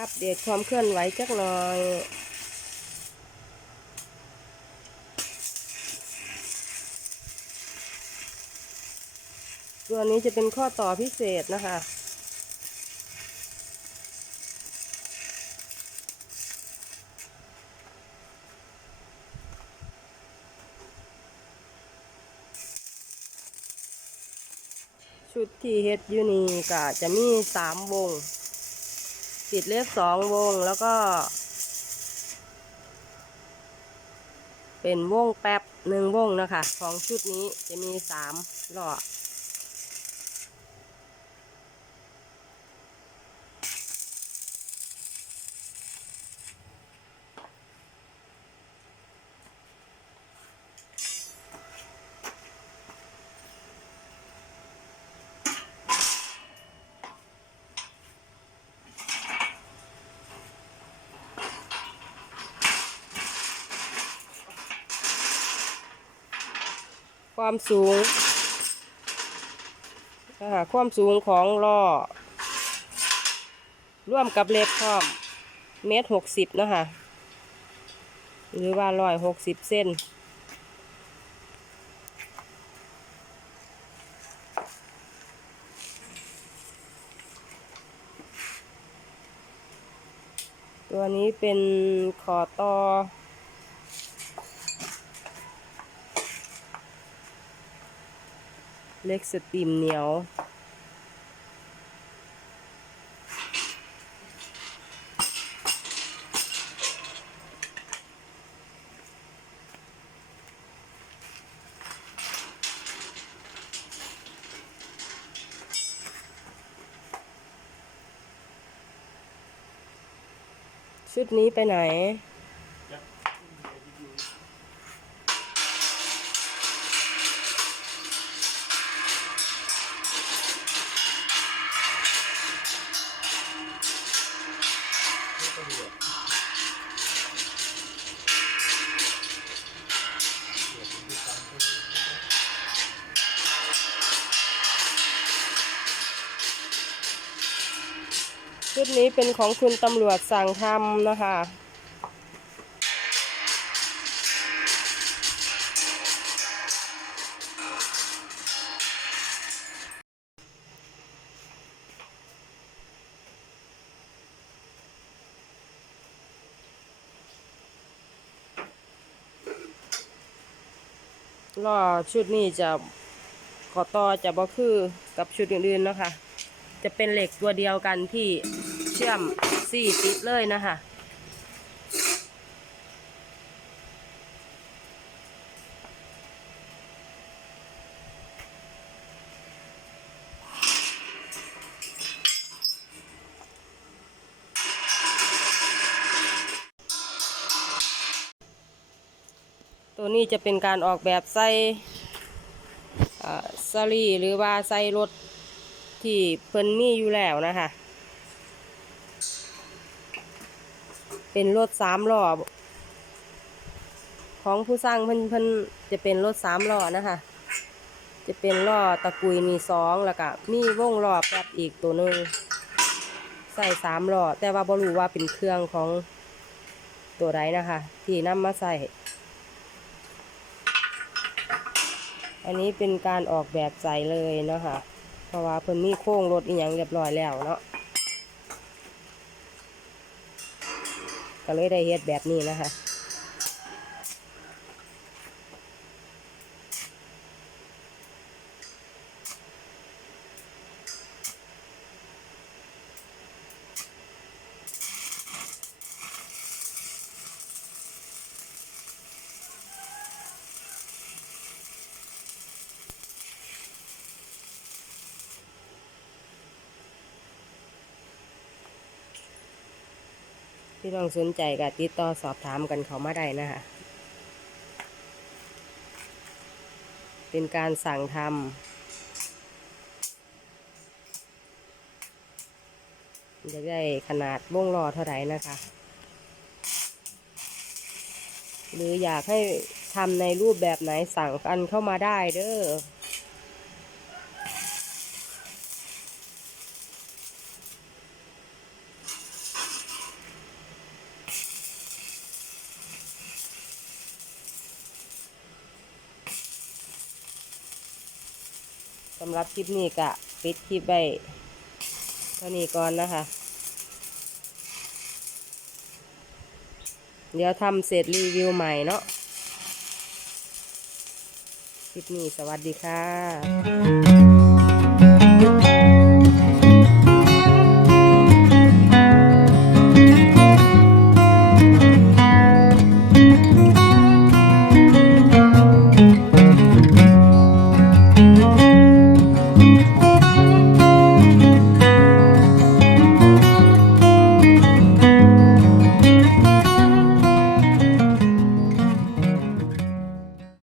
อัปเดตความเคลื่อนไหวจักหน่อยตัวนี้จะเป็นข้อต่อพิเศษนะคะ ชุดที่เฮ็ดอยู่นี่ก็จะมีสามวง ติดเลขสองวงแล้วก็ เป็นวงแป๊บหนึ่งวงนะคะ ของชุดนี้จะมีสามหลอ ความสูงนะคะความสูงของล้อร่วมกับเล็บพร้อมเมตรหกสิบนะคะหรือว่าร้อยหกสิบเส้นตัวนี้เป็นขอต่อ เล็กสตรีมเหนียว ชุดนี้ไปไหน ดนี้เป็นของคุณตำรวจสั่งทำนะคะล้อชุดนี้จะขอต่อจะบ่คือกับชุดอื่นๆนะคะ จะเป็นเหล็กตัวเดียวกันที่ เชื่อมสี่ติดเลยนะคะตัวนี้จะเป็นการออกแบบใส่สลีหรือว่าใส่รถที่เพิ่นมีอยู่แล้วนะคะ เป็นรถสามล้อของผู้สร้างเพิ่นเพิ่นจะเป็นรถสามล้อนะคะ จะเป็นล้อตะกุยมีสองแล้วก็มีวงล้อแป๊บอีกตัวหนึ่งใส่สามล้อแต่ว่าบ่รู้ว่าเป็นเครื่องของตัวใดนะคะ ที่นำมาใส่ อันนี้เป็นการออกแบบใส่เลยเนาะคะเพราะว่าเพิ่นมีโค้งรถอีหยังเรียบร้อยแล้วเนาะ ก็เลยได้เฮ็ดแบบนี้นะคะ ที่ต้องสนใจก็ติดต่อสอบถามกันเขามาได้นะคะเป็นการสั่งทำจะได้ขนาดวงล้อเท่าไหร่นะคะ หรืออยากให้ทำในรูปแบบไหนสั่งกันเข้ามาได้เด้อ สำหรับคลิปนี้ก็ปิดคลิปไว้เท่านี้ก่อนนะคะ เดี๋ยวทำเสร็จรีวิวใหม่เนาะคลิปนี้สวัสดีค่ะ